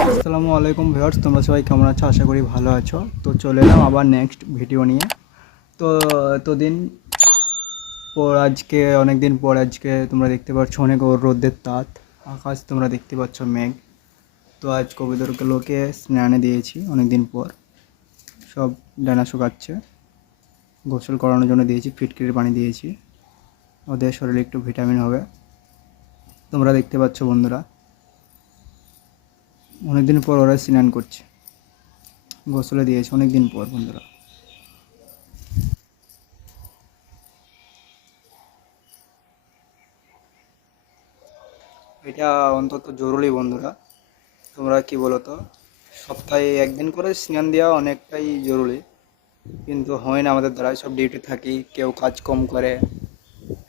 আসসালামু আলাইকুম ভিউয়ার্স, তোমরা সবাই কেমন আছো? আশা করি ভালো আছো। তো চলে এলাম আবার নেক্সট ভিডিও নিয়ে। তো এতদিন পর আজকে, অনেক দিন পর আজকে তোমরা দেখতে পাচ্ছ অনেক রোদের তাপ, আকাশ তোমরা দেখতে পাচ্ছ মেঘ। তো আজ কবিদেরগুলোকে স্নানে দিয়েছি অনেক দিন পর, সব ডানা শুকাচ্ছে, গোসল করানোর জন্য দিয়েছি, ফিটকিরির পানি দিয়েছি, ওদের শরীরে একটু ভিটামিন হবে। তোমরা দেখতে পাচ্ছ বন্ধুরা, অনেকদিন পর ওরা স্নান করছে, গোসলে দিয়েছে অনেকদিন পর বন্ধুরা। এটা অন্তত জরুরি বন্ধুরা, তোমরা কি বলো তো? সপ্তাহে একদিন করে স্নান দেওয়া অনেকটাই জরুরি, কিন্তু হয় না আমাদের দ্বারা, সব ডিউটি থাকি, কেউ কাজ কম করে,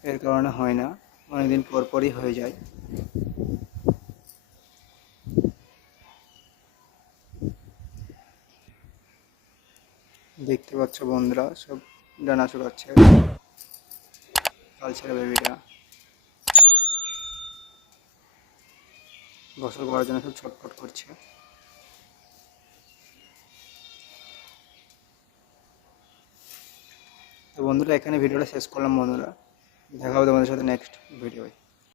এর কারণে হয় না, অনেকদিন পর পরই হয়ে যায়। দেখতে পাচ্ছ বন্ধুরা, সব ডানা শুকাচ্ছে, কাল ছেড়ে বেবিটা গোসল করার জন্য খুব ছটফট করছে। তো বন্ধুরা, এখানে ভিডিওটা শেষ করলাম বন্ধুরা, দেখা হবে তোমাদের সাথে নেক্সট ভিডিওয়।